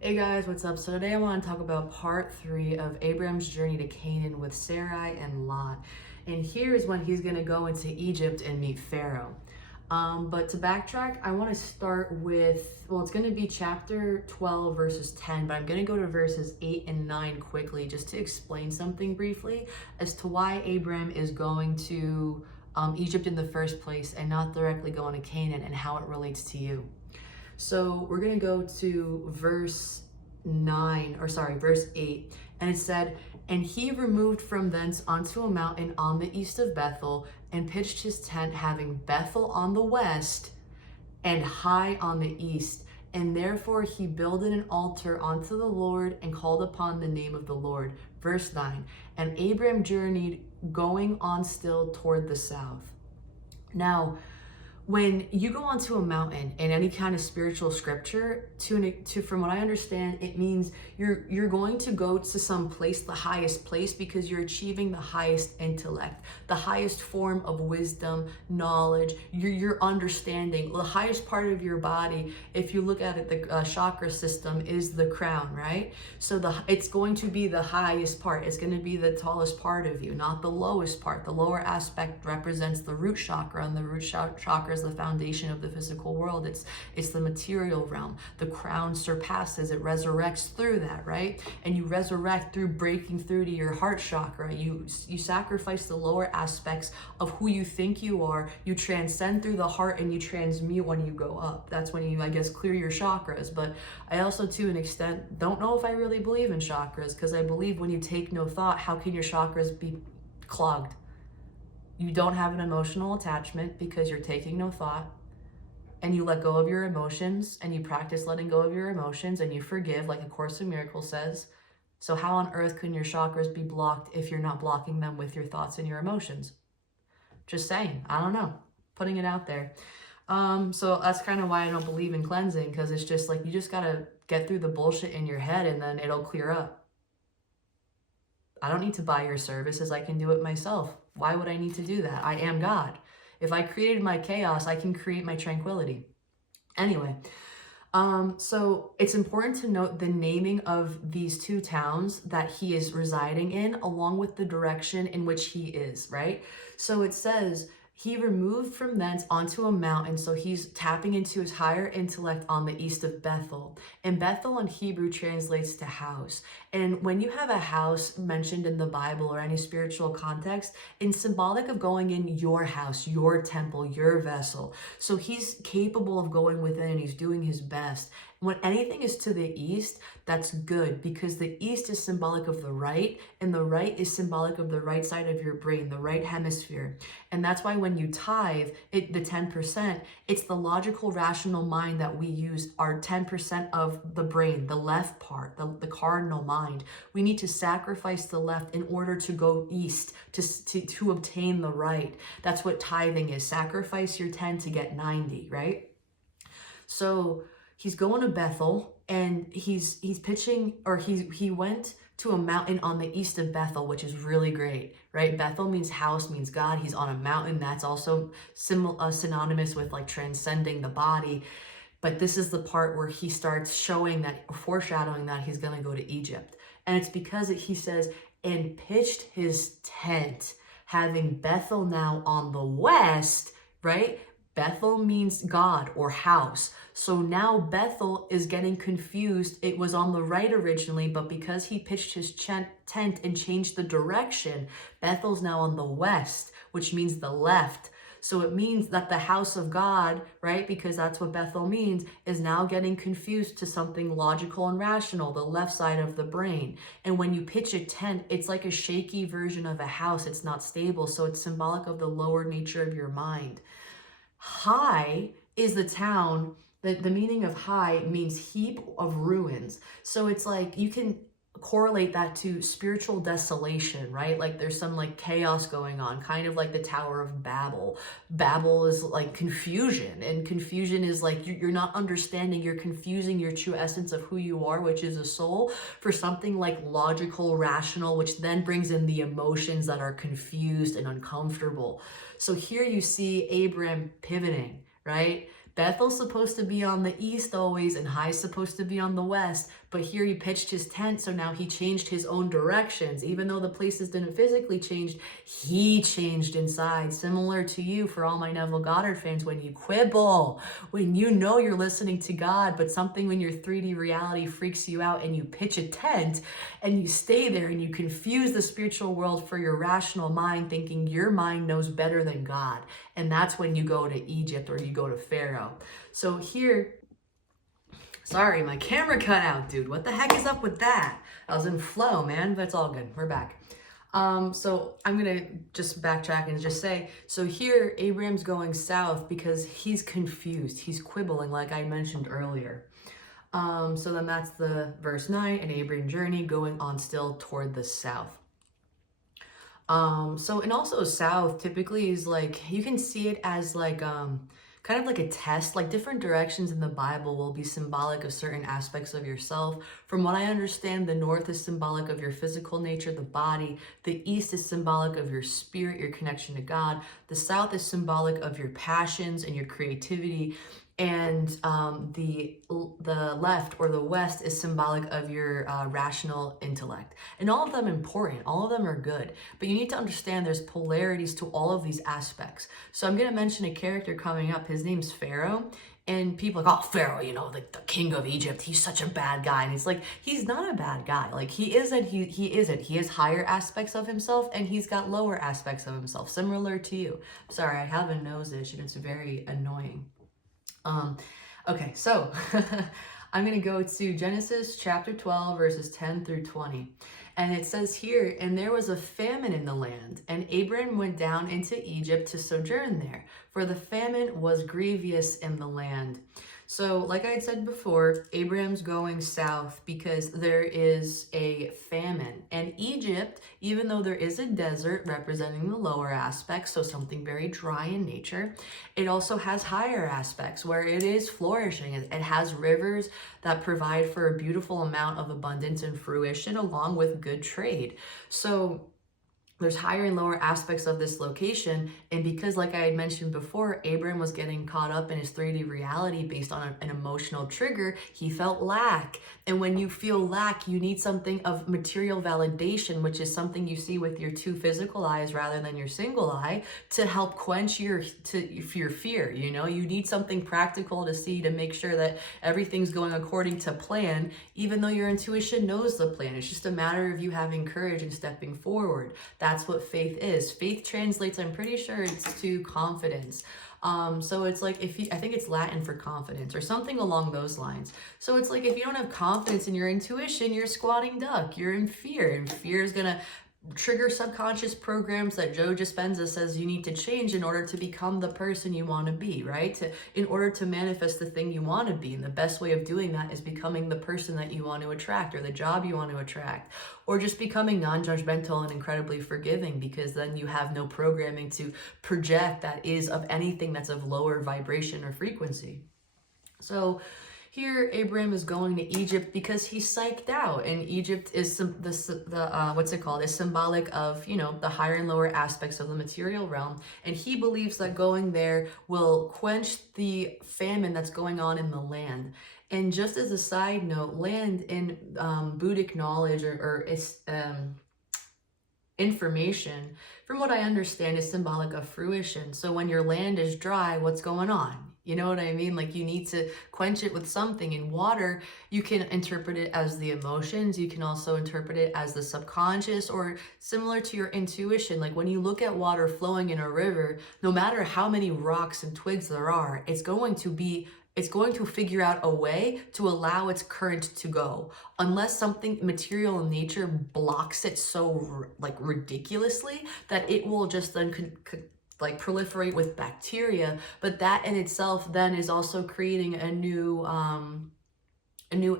Hey guys, what's up? So today I want to talk about part 3 of Abram's journey to Canaan with Sarai and Lot. And here is when he's going to go into Egypt and meet Pharaoh. But to backtrack, I want to start with, well, it's going to be chapter 12, verses 10, but I'm going to go to verses 8 and 9 quickly just to explain something briefly as to why Abram is going to Egypt in the first place and not directly going to Canaan and how it relates to you. So we're going to go to verse 8. And it said, "And he removed from thence unto a mountain on the east of Bethel, and pitched his tent, having Bethel on the west and Hai on the east. And therefore he builded an altar unto the Lord, and called upon the name of the Lord." Verse 9, "And Abram journeyed, going on still toward the south." Now, when you go onto a mountain in any kind of spiritual scripture, to from what I understand, it means you're going to go to some place, the highest place, because you're achieving the highest intellect, the highest form of wisdom, knowledge, your understanding. The highest part of your body, if you look at it, the chakra system is the crown, right? So it's going to be the highest part. It's going to be the tallest part of you, not the lowest part. The lower aspect represents the root chakra, and the root chakra is the foundation of the physical world. It's the material realm. The crown surpasses, it resurrects through that, right? And you resurrect through breaking through to your heart chakra. You sacrifice the lower aspects of who you think you are. You transcend through the heart, and you transmute when you go up. That's when you, I guess, clear your chakras. But I also, to an extent, don't know if I really believe in chakras, because I believe when you take no thought, how can your chakras be clogged? You don't have an emotional attachment because you're taking no thought, and you let go of your emotions, and you practice letting go of your emotions, and you forgive, like A Course in Miracles says. So how on earth can your chakras be blocked if you're not blocking them with your thoughts and your emotions? Just saying. I don't know. Putting it out there. So that's kind of why I don't believe in cleansing, because it's just like you just gotta get through the bullshit in your head, and then it'll clear up. I don't need to buy your services. I can do it myself. Why would I need to do that? I am God. If I created my chaos, I can create my tranquility. Anyway, so it's important to note the naming of these two towns that he is residing in, along with the direction in which he is, right? So it says, he removed from thence onto a mountain, so he's tapping into his higher intellect on the east of Bethel. And Bethel in Hebrew translates to house. And when you have a house mentioned in the Bible or any spiritual context, it's symbolic of going in your house, your temple, your vessel. So he's capable of going within, and he's doing his best. When anything is to the east, that's good, because the east is symbolic of the right, and the right is symbolic of the right side of your brain, the right hemisphere. And that's why when you tithe, the 10%, it's the logical, rational mind that we use, our 10% of the brain, the left part, the cardinal mind. We need to sacrifice the left in order to go east, to obtain the right. That's what tithing is. Sacrifice your 10 to get 90, right? So he's going to Bethel, and he's pitching, or he went to a mountain on the east of Bethel, which is really great, right? Bethel means house, means God. He's on a mountain. That's also synonymous with like transcending the body. But this is the part where he starts showing that, foreshadowing that he's going to go to Egypt. And it's because he says, "and pitched his tent, having Bethel now on the west," right? Bethel means God or house. So now Bethel is getting confused. It was on the right originally, but because he pitched his tent and changed the direction, Bethel's now on the west, which means the left. So it means that the house of God, right, because that's what Bethel means, is now getting confused to something logical and rational, the left side of the brain. And when you pitch a tent, it's like a shaky version of a house. It's not stable. So it's symbolic of the lower nature of your mind. Hai is the town. The meaning of Hai means heap of ruins. So it's like you can correlate that to spiritual desolation, right? Like there's some like chaos going on, kind of like the Tower of Babel. Babel is like confusion, and confusion is like you're not understanding, you're confusing your true essence of who you are, which is a soul, for something like logical, rational, which then brings in the emotions that are confused and uncomfortable. So here you see Abram pivoting, right? Bethel's supposed to be on the east always, and Hai's supposed to be on the west, But here he pitched his tent, so now he changed his own directions. Even though the places didn't physically change, he changed inside. Similar to you, for all my Neville Goddard fans, when you quibble, when you know you're listening to God, but something in your 3D reality freaks you out and you pitch a tent and you stay there and you confuse the spiritual world for your rational mind, thinking your mind knows better than God. And that's when you go to Egypt or you go to Pharaoh. So here, sorry, my camera cut out, dude. What the heck is up with that? I was in flow, man, but it's all good. We're back. So I'm going to just backtrack and just say, so here Abram's going south because he's confused. He's quibbling, like I mentioned earlier. So then that's the verse 9, and Abram journey going on still toward the south. And also south typically is like, you can see it as like, kind of like a test. Like different directions in the Bible will be symbolic of certain aspects of yourself. From what I understand, the north is symbolic of your physical nature, the body. The east is symbolic of your spirit, your connection to God. The south is symbolic of your passions and your creativity. And the left or the west is symbolic of your rational intellect. And all of them important, all of them are good. But you need to understand there's polarities to all of these aspects. So I'm going to mention a character coming up. His name's Pharaoh. And people are like, oh, Pharaoh, you know, the king of Egypt, he's such a bad guy. And it's like, he's not a bad guy. Like, he isn't. He has higher aspects of himself, and he's got lower aspects of himself, similar to you. Sorry, I have a nose itch, and it's very annoying. Okay, so I'm going to go to Genesis chapter 12, verses 10 through 20. And it says here, and there was a famine in the land, and Abram went down into Egypt to sojourn there, for the famine was grievous in the land. So like I had said before, Abram's going south because there is a famine. And Egypt, even though there is a desert representing the lower aspects, so something very dry in nature, it also has higher aspects where it is flourishing. It has rivers that provide for a beautiful amount of abundance and fruition along with good trade. So there's higher and lower aspects of this location. And because, like I had mentioned before, Abram was getting caught up in his 3D reality based on an emotional trigger, he felt lack. And when you feel lack, you need something of material validation, which is something you see with your two physical eyes rather than your single eye, to help quench your fear. You know, you need something practical to see to make sure that everything's going according to plan, even though your intuition knows the plan. It's just a matter of you having courage and stepping forward. That's what faith is. Faith translates, I'm pretty sure it's to confidence. So it's like, I think it's Latin for confidence or something along those lines. So it's like, if you don't have confidence in your intuition, you're a squatting duck, you're in fear, and fear is gonna trigger subconscious programs that Joe Dispenza says you need to change in order to become the person you want to be, right? In order to manifest the thing you want to be. And the best way of doing that is becoming the person that you want to attract, or the job you want to attract, or just becoming non-judgmental and incredibly forgiving, because then you have no programming to project that is of anything that's of lower vibration or frequency. So here, Abram is going to Egypt because he's psyched out, and Egypt is is symbolic of, you know, the higher and lower aspects of the material realm, and he believes that going there will quench the famine that's going on in the land. And just as a side note, land in Buddhic knowledge or information, from what I understand, is symbolic of fruition. So when your land is dry, what's going on? You know what I mean? Like, you need to quench it with something. In water, you can interpret it as the emotions. You can also interpret it as the subconscious, or similar to your intuition. Like, when you look at water flowing in a river, no matter how many rocks and twigs there are, it's going to figure out a way to allow its current to go, unless something material in nature blocks it so like ridiculously that it will just then like proliferate with bacteria. But that in itself then is also creating a new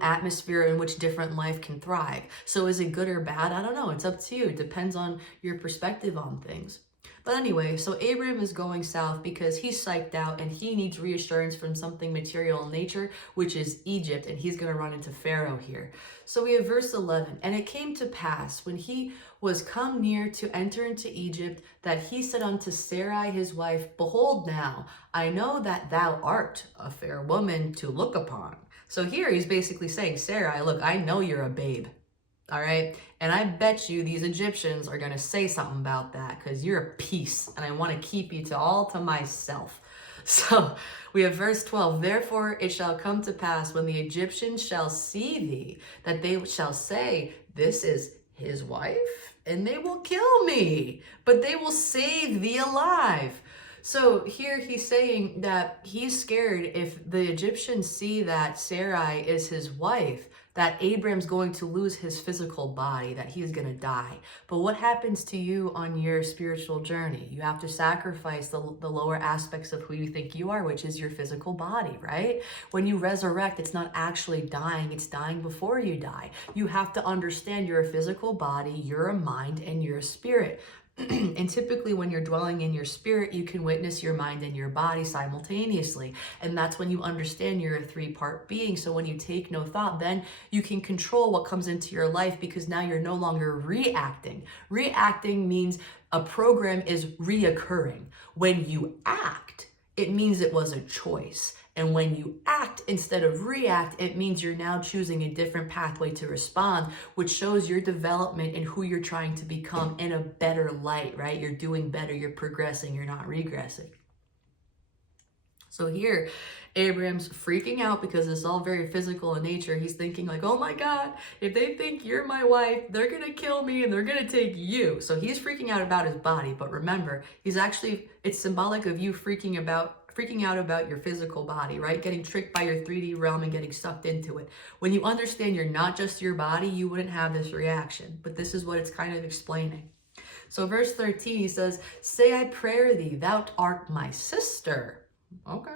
atmosphere in which different life can thrive. So is it good or bad? I don't know. It's up to you. It depends on your perspective on things. But anyway, so Abram is going south because he's psyched out and he needs reassurance from something material in nature, which is Egypt, and he's going to run into Pharaoh here. So we have verse 11, and it came to pass when he was come near to enter into Egypt, that he said unto Sarai his wife, Behold now, I know that thou art a fair woman to look upon. So here he's basically saying, Sarai, look, I know you're a babe. All right. And I bet you these Egyptians are going to say something about that because you're a piece and I want to keep you all to myself. So we have verse 12. Therefore it shall come to pass when the Egyptians shall see thee that they shall say, this is his wife, and they will kill me, but they will save thee alive. So here he's saying that he's scared if the Egyptians see that Sarai is his wife, that Abram's going to lose his physical body, that he's going to die. But what happens to you on your spiritual journey? You have to sacrifice the lower aspects of who you think you are, which is your physical body, right? When you resurrect, it's not actually dying, it's dying before you die. You have to understand you're a physical body, you're a mind, and you're a spirit. And typically when you're dwelling in your spirit, you can witness your mind and your body simultaneously. And that's when you understand you're a three-part being. So when you take no thought, then you can control what comes into your life because now you're no longer reacting. Reacting means a program is reoccurring. When you act, it means it was a choice. And when you act instead of react, it means you're now choosing a different pathway to respond, which shows your development in who you're trying to become in a better light, right? You're doing better, you're progressing, you're not regressing. So here, Abram's freaking out because it's all very physical in nature. He's thinking like, oh my God, if they think you're my wife, they're going to kill me and they're going to take you. So he's freaking out about his body. But remember, it's symbolic of you freaking out about your physical body, right? Getting tricked by your 3D realm and getting sucked into it. When you understand you're not just your body, you wouldn't have this reaction. But this is what it's kind of explaining. So verse 13, he says, say I pray thee, thou art my sister. Okay.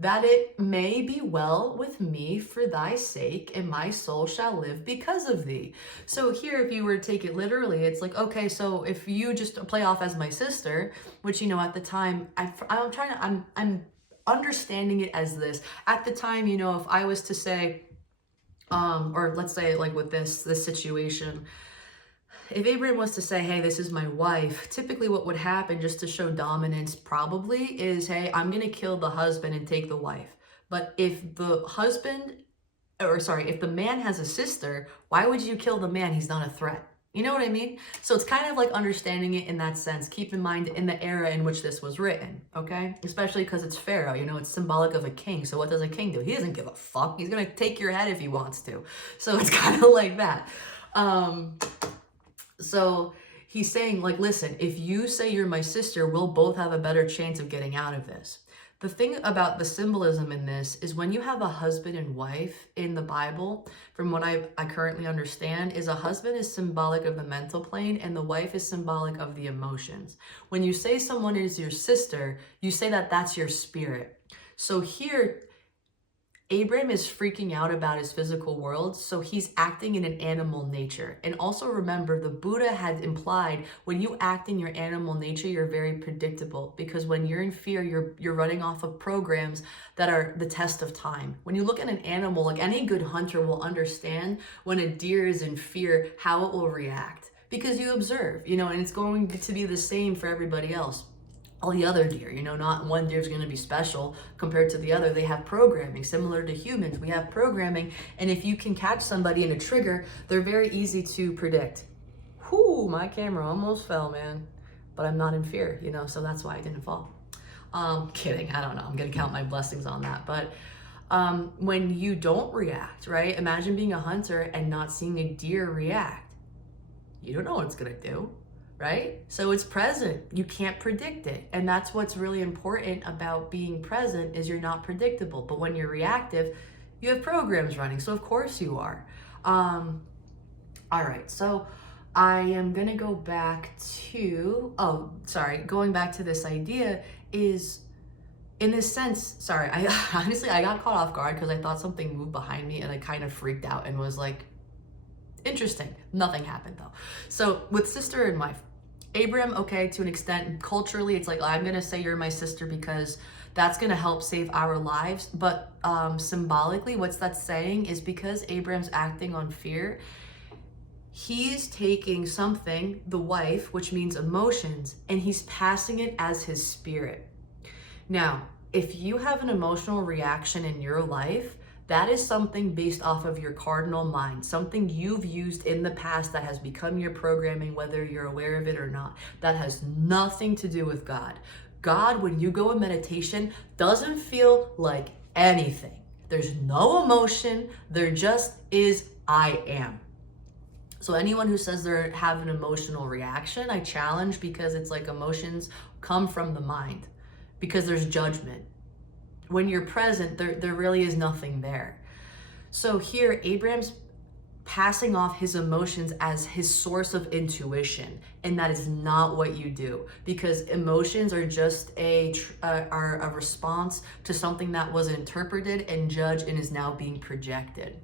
That it may be well with me for thy sake, and my soul shall live because of thee. So here, if you were to take it literally, it's like, okay, so if you just play off as my sister, which, at the time, I'm understanding it as this. At the time, if I was to say, or let's say like with this situation, if Abram was to say, hey, this is my wife, typically what would happen just to show dominance probably is, hey, I'm going to kill the husband and take the wife. But if the man has a sister, why would you kill the man? He's not a threat. You know what I mean? So it's kind of like understanding it in that sense. Keep in mind in the era in which this was written, okay? Especially because it's Pharaoh, it's symbolic of a king. So what does a king do? He doesn't give a fuck. He's going to take your head if he wants to. So it's kind of like that. So he's saying, like, listen, if you say you're my sister, we'll both have a better chance of getting out of this. The thing about the symbolism in this is when you have a husband and wife in the Bible, from what I currently understand, is a husband is symbolic of the mental plane and the wife is symbolic of the emotions. When you say someone is your sister, you say that that's your spirit. So here, Abram is freaking out about his physical world, so he's acting in an animal nature. And also remember, the Buddha had implied when you act in your animal nature, you're very predictable, because when you're in fear, you're running off of programs that are the test of time. When you look at an animal, like any good hunter will understand when a deer is in fear, how it will react, because you observe, and it's going to be the same for everybody else. All the other deer, not one deer is going to be special compared to the other. They have programming similar to humans. We have programming. And if you can catch somebody in a trigger, they're very easy to predict. Whoo, my camera almost fell, man. But I'm not in fear, so that's why I didn't fall. Kidding. I don't know. I'm going to count my blessings on that. But when you don't react, right? Imagine being a hunter and not seeing a deer react. You don't know what it's going to do. Right? So it's present. You can't predict it. And that's what's really important about being present is you're not predictable. But when you're reactive, you have programs running. So of course you are. All right. So I am going to go back to, going back to this idea is in this sense, I got caught off guard because I thought something moved behind me and I kind of freaked out and was like, interesting. Nothing happened though. So with sister and wife, Abram, okay, to an extent, culturally, it's like, I'm going to say you're my sister because that's going to help save our lives. But symbolically, what's that saying is because Abram's acting on fear, he's taking something, the wife, which means emotions, and he's passing it as his spirit. Now, if you have an emotional reaction in your life, That is something based off of your cardinal mind, something you've used in the past that has become your programming, whether you're aware of it or not. That has nothing to do with God. God, when you go in meditation, doesn't feel like anything. There's no emotion. There just is I am. So anyone who says they have an emotional reaction, I challenge, because it's like emotions come from the mind because there's judgment. When you're present, there really is nothing there. So here, Abram's passing off his emotions as his source of intuition, and that is not what you do, because emotions are just a response to something that was interpreted and judged and is now being projected.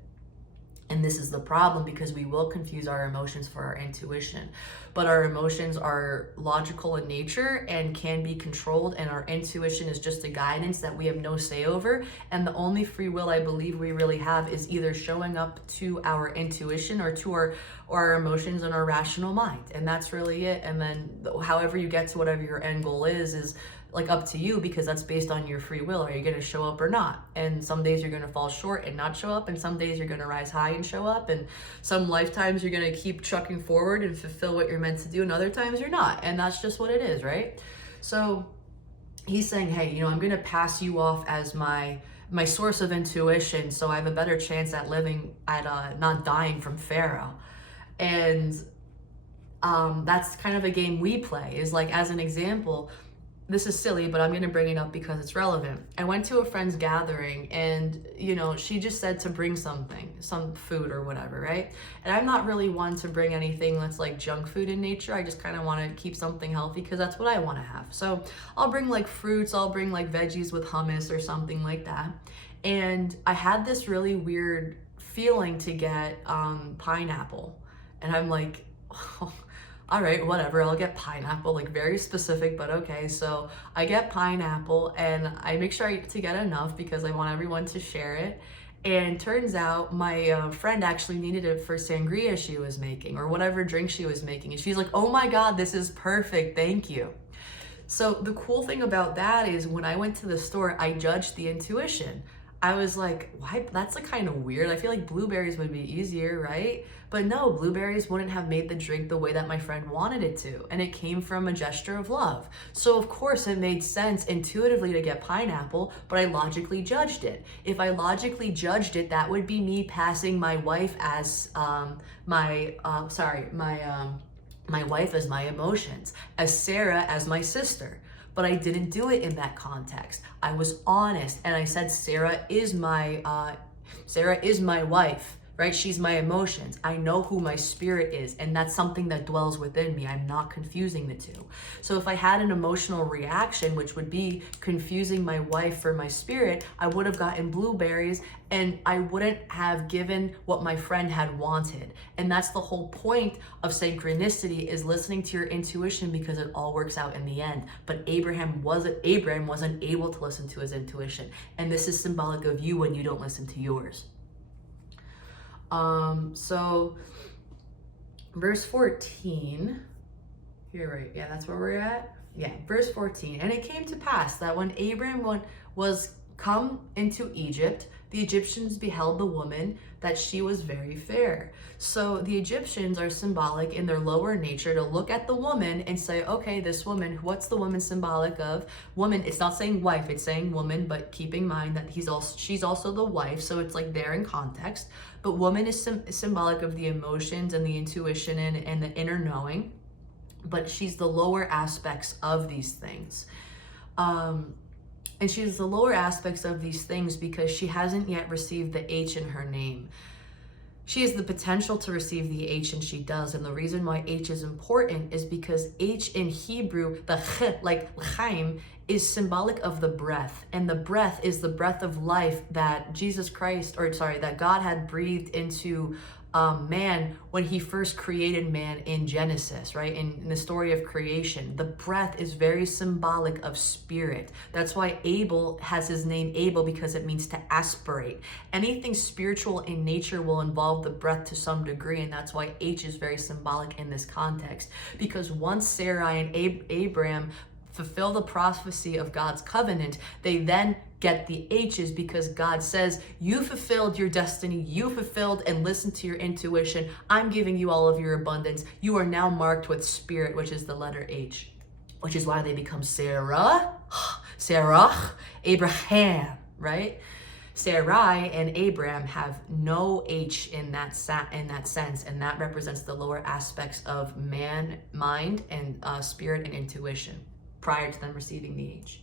And this is the problem, because we will confuse our emotions for our intuition. But our emotions are logical in nature and can be controlled, and our intuition is just a guidance that we have no say over. And the only free will I believe we really have is either showing up to our intuition or to our emotions and our rational mind. And that's really it. And then however you get to whatever your end goal is like up to you, because that's based on your free will. Are you going to show up or not? And some days you're going to fall short and not show up, and some days you're going to rise high and show up, and some lifetimes you're going to keep trucking forward and fulfill what you're meant to do, and other times you're not, and that's just what it is, right? So he's saying, hey, I'm going to pass you off as my source of intuition, so I have a better chance at living, at not dying from Pharaoh. And that's kind of a game we play, is like, as an example, this is silly, but I'm going to bring it up because it's relevant. I went to a friend's gathering, and, she just said to bring something, some food or whatever, right? And I'm not really one to bring anything that's like junk food in nature. I just kind of want to keep something healthy because that's what I want to have. So I'll bring like fruits, I'll bring like veggies with hummus or something like that. And I had this really weird feeling to get pineapple. And I'm like, oh, all right, whatever, I'll get pineapple, like very specific, but okay. So I get pineapple, and I make sure to get enough because I want everyone to share it. And turns out my friend actually needed it for sangria she was making, or whatever drink she was making. And she's like, oh my God, this is perfect, thank you. So the cool thing about that is, when I went to the store, I judged the intuition. I was like, why? That's like kind of weird. I feel like blueberries would be easier, right? But no, blueberries wouldn't have made the drink the way that my friend wanted it to. And it came from a gesture of love. So of course it made sense intuitively to get pineapple, but I logically judged it. If I logically judged it, that would be me passing my wife as my wife as my emotions, as Sarah as my sister. But I didn't do it in that context. I was honest, and I said Sarah is my wife, right? She's my emotions. I know who my spirit is, and that's something that dwells within me. I'm not confusing the two. So if I had an emotional reaction, which would be confusing my wife for my spirit, I would have gotten blueberries, and I wouldn't have given what my friend had wanted. And that's the whole point of synchronicity, is listening to your intuition, because it all works out in the end. But Abram wasn't able to listen to his intuition. And this is symbolic of you when you don't listen to yours. So verse 14, here, right? Yeah, that's where we're at. Yeah, verse 14. And it came to pass that when Abram was come into Egypt, the Egyptians beheld the woman, that she was very fair. So the Egyptians are symbolic in their lower nature to look at the woman and say, okay, this woman, what's the woman symbolic of? Woman, it's not saying wife, it's saying woman, but keep in mind that she's also the wife, so it's like there in context. But woman is symbolic of the emotions and the intuition and the inner knowing, but she's the lower aspects of these things. And she's the lower aspects of these things because she hasn't yet received the H in her name. She has the potential to receive the H, and she does. And the reason why H is important is because H in Hebrew, the ch, like l'chaim, is symbolic of the breath. And the breath is the breath of life that that God had breathed into man when he first created man in Genesis, right? In the story of creation, the breath is very symbolic of spirit. That's why Abel has his name Abel, because it means to aspirate. Anything spiritual in nature will involve the breath to some degree, and that's why H is very symbolic in this context. Because once Sarai and Abram fulfill the prophecy of God's covenant, they then get the H's because God says, you fulfilled your destiny, you fulfilled and listened to your intuition. I'm giving you all of your abundance. You are now marked with spirit, which is the letter H, which is why they become Sarah, Abraham, right? Sarai and Abram have no H in that sense, and that represents the lower aspects of man, mind, and spirit and intuition prior to them receiving the H.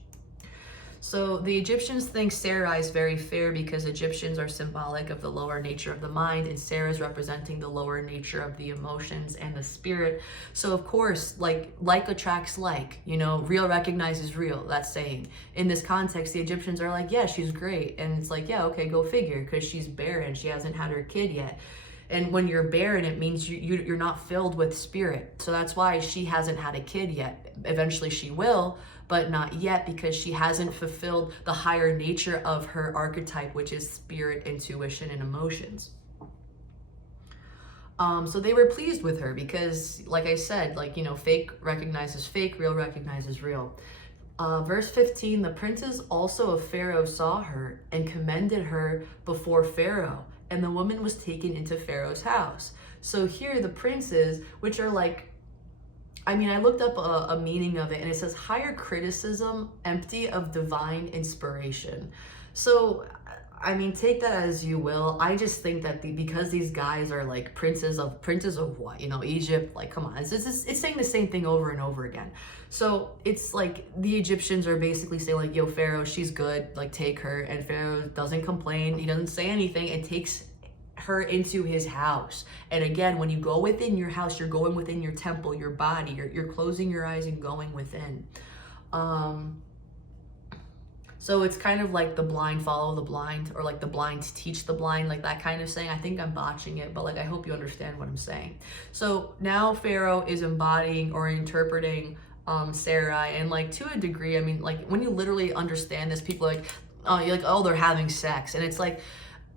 So the Egyptians think Sarai is very fair because Egyptians are symbolic of the lower nature of the mind, and Sarah is representing the lower nature of the emotions and the spirit. So of course, like attracts like, real recognizes real, that saying. In this context, the Egyptians are like, yeah, she's great. And it's like, yeah, okay, go figure, because she's barren. She hasn't had her kid yet. And when you're barren, it means you're not filled with spirit. So that's why she hasn't had a kid yet. Eventually she will, but not yet, because she hasn't fulfilled the higher nature of her archetype, which is spirit, intuition, and emotions. So they were pleased with her because, like I said, fake recognizes fake, real recognizes real. Verse 15, the princes also of Pharaoh saw her and commended her before Pharaoh, and the woman was taken into Pharaoh's house. So here the princes, which are I looked up a meaning of it, and it says higher criticism, empty of divine inspiration. So, take that as you will. I just think that because these guys are like princes of what? Egypt, come on. It's saying the same thing over and over again. So it's like the Egyptians are basically saying yo, Pharaoh, she's good, take her. And Pharaoh doesn't complain. He doesn't say anything and takes her into his house. And again, when you go within your house, you're going within your temple, your body, you're closing your eyes and going within. So it's kind of like the blind follow the blind, or the blind teach the blind, that kind of saying. I think I'm botching it, but I hope you understand what I'm saying. So now Pharaoh is embodying or interpreting Sarai, and to a degree, when you literally understand this, people are oh, they're having sex, and it's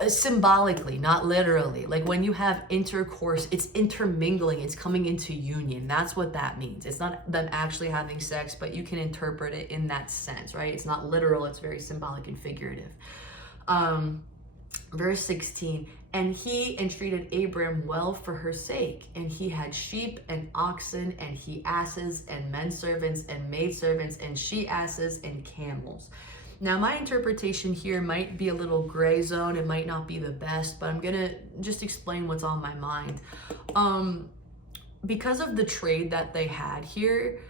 symbolically, not literally. When you have intercourse, it's intermingling, it's coming into union. That's what that means. It's not them actually having sex, but you can interpret it in that sense, right? It's not literal, it's very symbolic and figurative. Verse 16, and he entreated Abram well for her sake, and he had sheep and oxen, and he asses and men servants and maid servants and she asses and camels. Now, my interpretation here might be a little gray zone. It might not be the best, but I'm going to just explain what's on my mind. Because of the trade that they had here,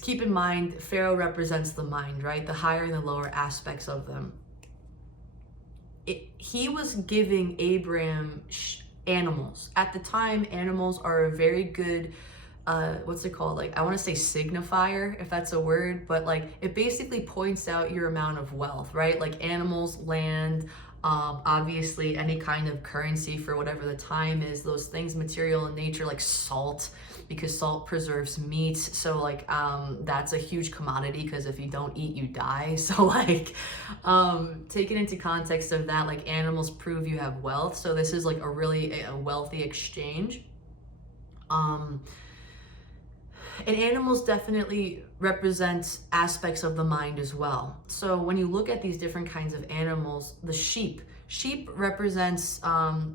keep in mind, Pharaoh represents the mind, right? The higher and the lower aspects of them. He was giving Abram animals. At the time, animals are a very good what's it called? I want to say signifier, if that's a word, but it basically points out your amount of wealth, right? Animals, land, obviously any kind of currency for whatever the time is, those things material in nature, like salt, because salt preserves meat. So that's a huge commodity, because if you don't eat, you die. So take it into context of that, animals prove you have wealth. So this is a really a wealthy exchange. And animals definitely represent aspects of the mind as well. So when you look at these different kinds of animals, the sheep represents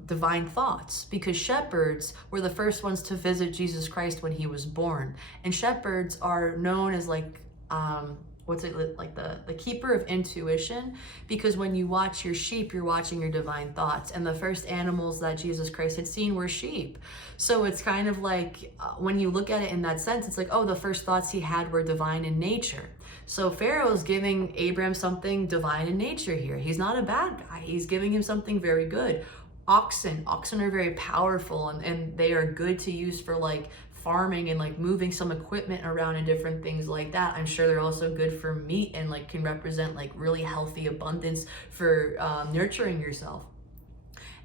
divine thoughts, because shepherds were the first ones to visit Jesus Christ when he was born. And shepherds are known as the keeper of intuition, because when you watch your sheep, you're watching your divine thoughts. And the first animals that Jesus Christ had seen were sheep. So it's kind of when you look at it in that sense, it's oh, the first thoughts he had were divine in nature. So Pharaoh's giving Abram something divine in nature here. He's not a bad guy. He's giving him something very good. Oxen are very powerful, and they are good to use for farming and moving some equipment around and different things like that. I'm sure they're also good for meat and can represent really healthy abundance for nurturing yourself.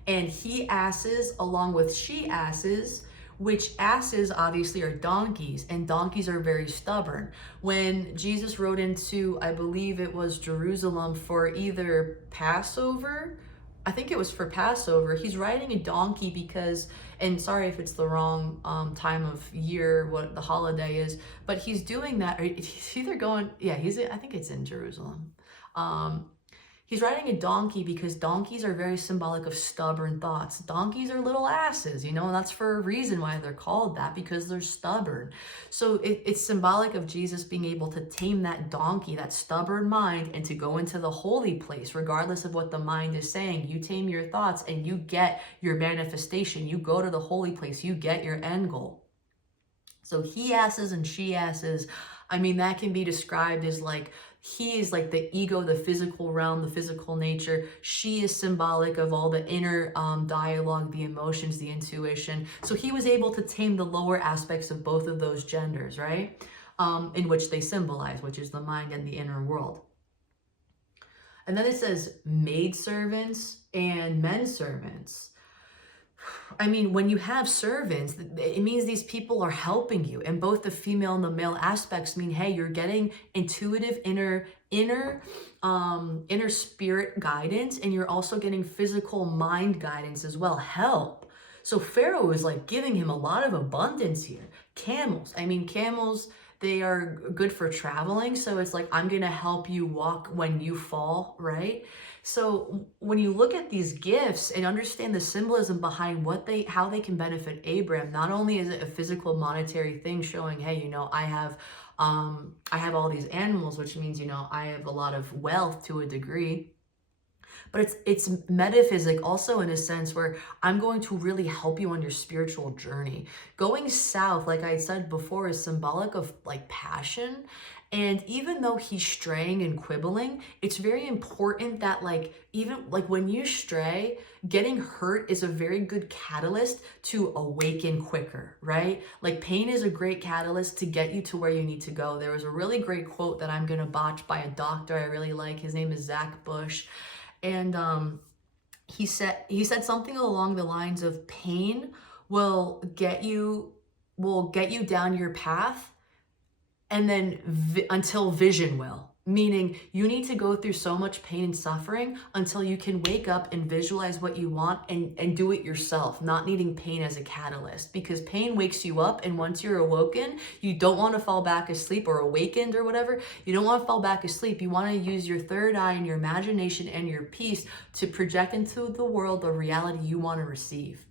And he asses along with she asses, which asses obviously are donkeys, and donkeys are very stubborn. When Jesus rode into, I believe it was Jerusalem for either Passover I think it was for Passover, he's riding a donkey because, and sorry if it's the wrong time of year, what the holiday is, but he's doing that, or he's either going, yeah, I think it's in Jerusalem. Um, He's riding a donkey because donkeys are very symbolic of stubborn thoughts. Donkeys are little asses, and that's for a reason why they're called that, because they're stubborn. So it's symbolic of Jesus being able to tame that donkey, that stubborn mind, and to go into the holy place, regardless of what the mind is saying. You tame your thoughts and you get your manifestation. You go to the holy place, you get your end goal. So he asses and she asses, I mean, that can be described as like, he is like the ego, the physical realm, the physical nature. She is symbolic of all the inner dialogue, the emotions, the intuition. So he was able to tame the lower aspects of both of those genders, right? In which they symbolize, which is the mind and the inner world. And then it says maidservants and men servants. I mean, when you have servants, it means these people are helping you, and both the female and the male aspects mean, hey, you're getting intuitive inner spirit guidance, and you're also getting physical mind guidance as well, help. So Pharaoh is like giving him a lot of abundance here. Camels, I mean, camels, they are good for traveling. So it's like, I'm going to help you walk when you fall, right? So when you look at these gifts and understand the symbolism behind how they can benefit Abram, not only is it a physical monetary thing showing, hey, I have all these animals, which means, I have a lot of wealth to a degree. But it's metaphysic also, in a sense where I'm going to really help you on your spiritual journey. Going south, like I said before, is symbolic of like passion. And even though he's straying and quibbling, it's very important that even when you stray, getting hurt is a very good catalyst to awaken quicker, right? Like pain is a great catalyst to get you to where you need to go. There was a really great quote that I'm going to botch by a doctor I really like. His name is Zach Bush. And he said something along the lines of pain will get you down your path, and then until vision will. Meaning you need to go through so much pain and suffering until you can wake up and visualize what you want and do it yourself, not needing pain as a catalyst, because pain wakes you up. And once you're awoken, you don't want to fall back asleep, or awakened or whatever. You don't want to fall back asleep. You want to use your third eye and your imagination and your peace to project into the world the reality you want to receive.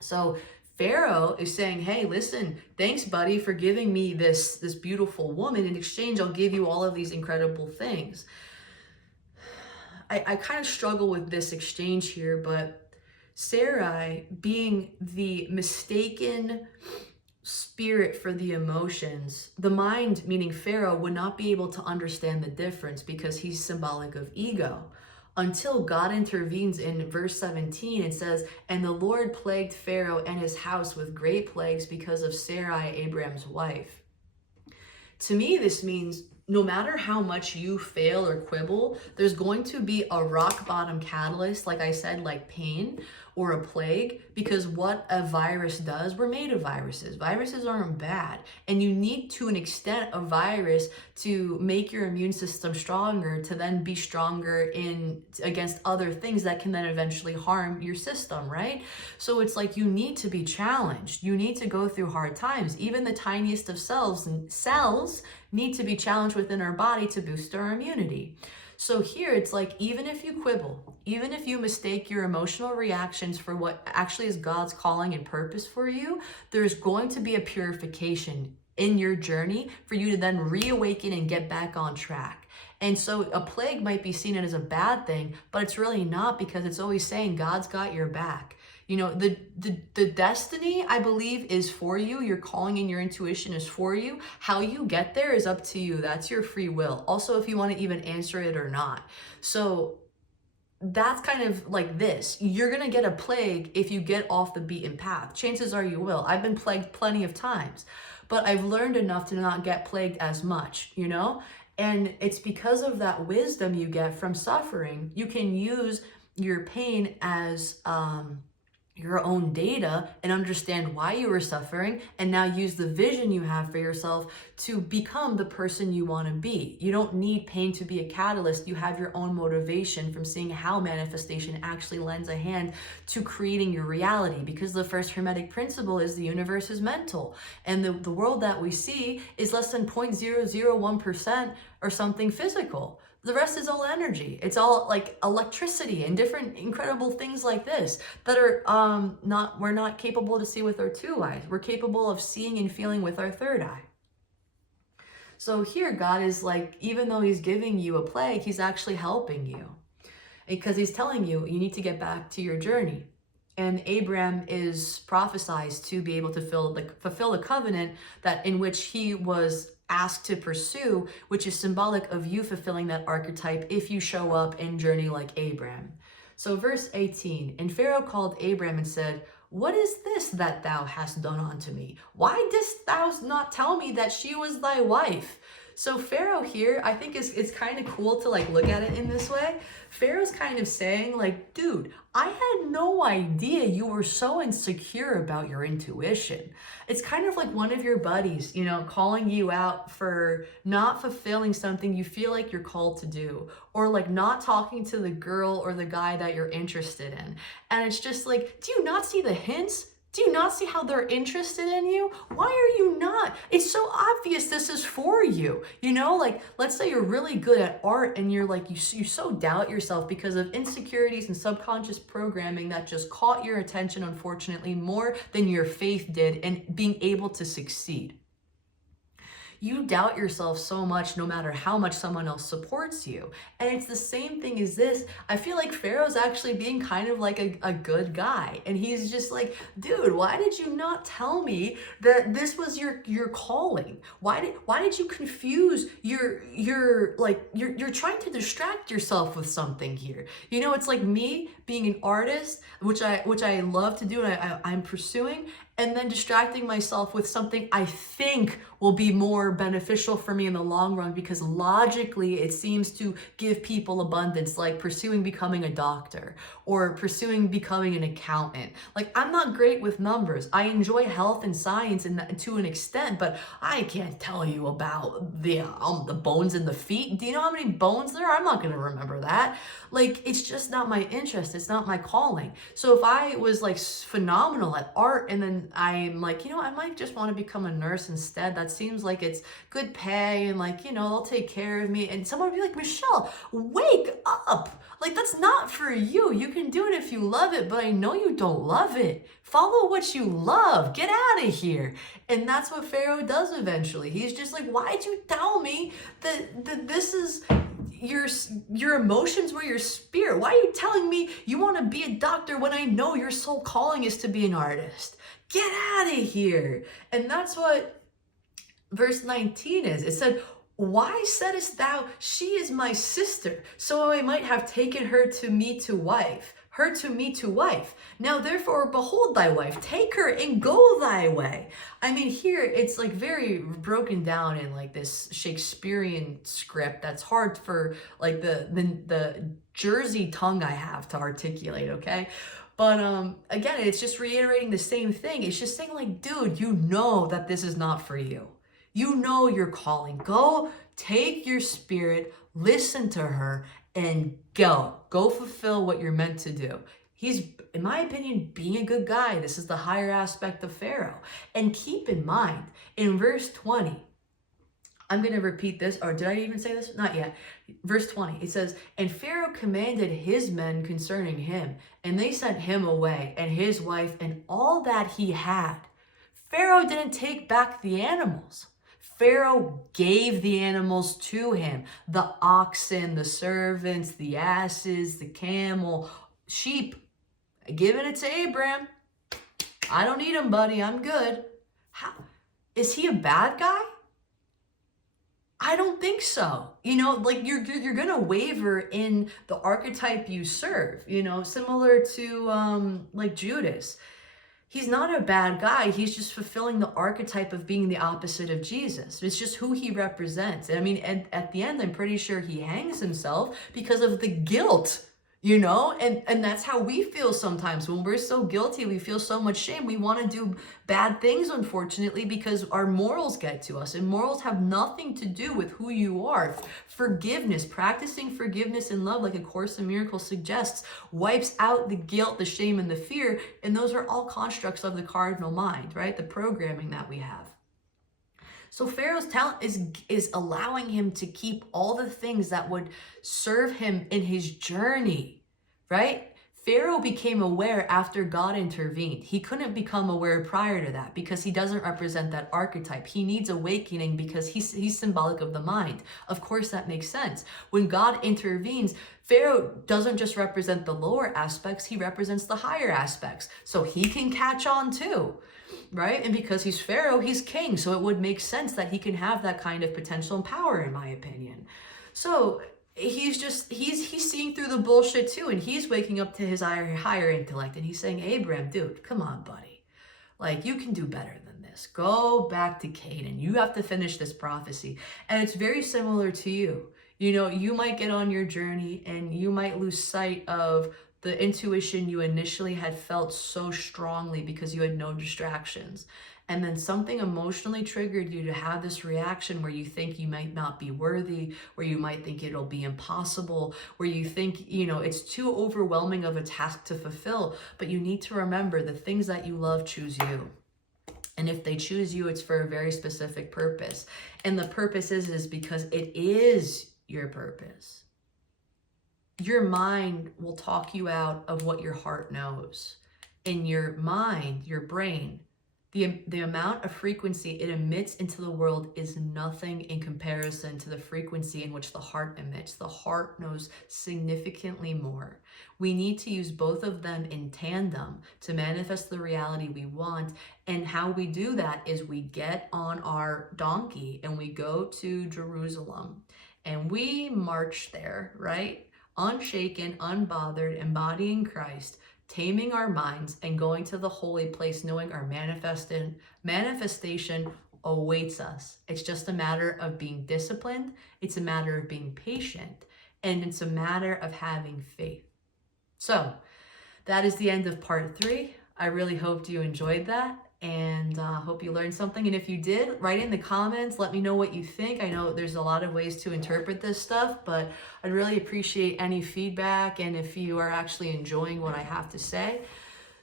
So Pharaoh is saying, hey, listen, thanks, buddy, for giving me this beautiful woman. In exchange, I'll give you all of these incredible things. I kind of struggle with this exchange here, but Sarai, being the mistaken spirit for the emotions, the mind, meaning Pharaoh, would not be able to understand the difference because he's symbolic of ego. Until God intervenes in verse 17 and says, and the Lord plagued Pharaoh and his house with great plagues because of Sarai, Abram's wife. To me, this means no matter how much you fail or quibble, there's going to be a rock bottom catalyst, like I said, like pain or a plague, because what a virus does, we're made of viruses. Viruses aren't bad. And you need, to an extent, a virus to make your immune system stronger, to then be stronger against other things that can then eventually harm your system, right? So it's like you need to be challenged. You need to go through hard times. Even the tiniest of cells need to be challenged within our body to boost our immunity. So here it's like, even if you quibble, even if you mistake your emotional reactions for what actually is God's calling and purpose for you, there's going to be a purification in your journey for you to then reawaken and get back on track. And so a plague might be seen as a bad thing, but it's really not, because it's always saying God's got your back. The destiny, I believe, is for you. Your calling and your intuition is for you. How you get there is up to you. That's your free will. Also, if you want to even answer it or not. So that's kind of like this. You're going to get a plague if you get off the beaten path. Chances are you will. I've been plagued plenty of times, but I've learned enough to not get plagued as much, And it's because of that wisdom you get from suffering. You can use your pain as your own data and understand why you were suffering, and now use the vision you have for yourself to become the person you want to be. You don't need pain to be a catalyst. You have your own motivation from seeing how manifestation actually lends a hand to creating your reality, because the first Hermetic principle is the universe is mental, and the world that we see is less than 0.001% or something physical. The rest is all energy. It's all like electricity and different incredible things like this that are we're not capable to see with our two eyes. We're capable of seeing and feeling with our third eye. So here God is like, even though he's giving you a plague, he's actually helping you, because he's telling you, you need to get back to your journey. And Abram is prophesied to be able to fulfill the covenant that in which he was asked to pursue, which is symbolic of you fulfilling that archetype if you show up and journey like Abram. So verse 18, and Pharaoh called Abram and said, what is this that thou hast done unto me? Why didst thou not tell me that she was thy wife? So Pharaoh here, I think it's kind of cool to like look at it in this way. Pharaoh's kind of saying like, dude, I had no idea you were so insecure about your intuition. It's kind of like one of your buddies, you know, calling you out for not fulfilling something you feel like you're called to do, or like not talking to the girl or the guy that you're interested in. And it's just like, do you not see the hints? Do you not see how they're interested in you? Why are you not? It's so obvious this is for you. You know, like, let's say you're really good at art and you're like, you so doubt yourself because of insecurities and subconscious programming that just caught your attention, unfortunately, more than your faith did in being able to succeed. You doubt yourself so much no matter how much someone else supports you. And it's the same thing as this. I feel like Pharaoh's actually being kind of like a good guy. And he's just like, dude, why did you not tell me that this was your calling? Why did you confuse you're trying to distract yourself with something here? You know, it's like me being an artist, which I love to do and I'm pursuing, and then distracting myself with something I think will be more beneficial for me in the long run, because logically it seems to give people abundance, like pursuing becoming a doctor or pursuing becoming an accountant. Like, I'm not great with numbers. I enjoy health and science to an extent, but I can't tell you about the bones in the feet. Do you know how many bones there are? I'm not going to remember that. Like, it's just not my interest. It's not my calling. So if I was like phenomenal at art and then I'm like, you know, I might just want to become a nurse instead. That seems like it's good pay and like, you know, they'll take care of me. And someone would be like, Michelle, wake up. Like, that's not for you. You can do it if you love it, but I know you don't love it. Follow what you love. Get out of here. And that's what Pharaoh does eventually. He's just like, why'd you tell me that this is your emotions were your spirit? Why are you telling me you want to be a doctor when I know your sole calling is to be an artist? Get out of here. And that's what verse 19 is. It said, why saidest thou, she is my sister, so I might have taken her to me to wife? Her to me to wife. Now therefore behold thy wife, take her and go thy way. I mean, here it's like very broken down in like this Shakespearean script that's hard for like the Jersey tongue I have to articulate, okay? But again, it's just reiterating the same thing. It's just saying like, dude, you know that this is not for you. You know your calling. Go take your spirit, listen to her, and go fulfill what you're meant to do. He's, in my opinion, being a good guy. This is the higher aspect of Pharaoh. And keep in mind, in verse 20, I'm going to repeat this, or did I even say this? Not yet. Verse 20, it says, and Pharaoh commanded his men concerning him, and they sent him away, and his wife, and all that he had. Pharaoh didn't take back the animals. Pharaoh gave the animals to him, the oxen, the servants, the asses, the camel, sheep. Giving it to Abram. I don't need him, buddy. I'm good. How? Is he a bad guy? I don't think so. You know, like you're gonna waver in the archetype you serve. You know, similar to like Judas. He's not a bad guy. He's just fulfilling the archetype of being the opposite of Jesus. It's just who he represents. I mean, at the end, I'm pretty sure he hangs himself because of the guilt. and that's how we feel sometimes when we're so guilty. We feel so much shame. We want to do bad things, unfortunately, because our morals get to us, and morals have nothing to do with who you are. Forgiveness, practicing forgiveness and love, like A Course in Miracles suggests, wipes out the guilt, the shame, and the fear, and those are all constructs of the cardinal mind, right? The programming that we have. So Pharaoh's talent is allowing him to keep all the things that would serve him in his journey, right? Pharaoh became aware after God intervened. He couldn't become aware prior to that because he doesn't represent that archetype. He needs awakening because he's symbolic of the mind. Of course, that makes sense. When God intervenes, Pharaoh doesn't just represent the lower aspects, he represents the higher aspects. So he can catch on too, right? And because he's Pharaoh, he's king. So it would make sense that he can have that kind of potential and power, in my opinion. So he's seeing through the bullshit too. And he's waking up to his higher intellect. And he's saying, Abram, dude, come on, buddy. Like, you can do better than this. Go back to Canaan. You have to finish this prophecy. And it's very similar to you. You might get on your journey and you might lose sight of the intuition you initially had felt so strongly because you had no distractions. And then something emotionally triggered you to have this reaction where you think you might not be worthy, where you might think it'll be impossible, where you think, it's too overwhelming of a task to fulfill. But you need to remember the things that you love choose you. And if they choose you, it's for a very specific purpose. And the purpose is because it is your purpose. Your mind will talk you out of what your heart knows. In your mind, your brain, the amount of frequency it emits into the world is nothing in comparison to the frequency in which the heart emits. The heart knows significantly more. We need to use both of them in tandem to manifest the reality we want. And how we do that is we get on our donkey and we go to Jerusalem and we march there, right? Unshaken, unbothered, embodying Christ, taming our minds, and going to the holy place, knowing our manifestation awaits us. It's just a matter of being disciplined. It's a matter of being patient. And it's a matter of having faith. So that is the end of part 3. I really hoped you enjoyed that. And hope you learned something. And if you did, write in the comments. Let me know what you think. I know there's a lot of ways to interpret this stuff, but I'd really appreciate any feedback and if you are actually enjoying what I have to say.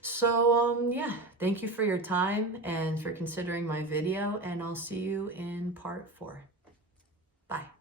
So yeah, thank you for your time and for considering my video, and I'll see you in part 4. Bye.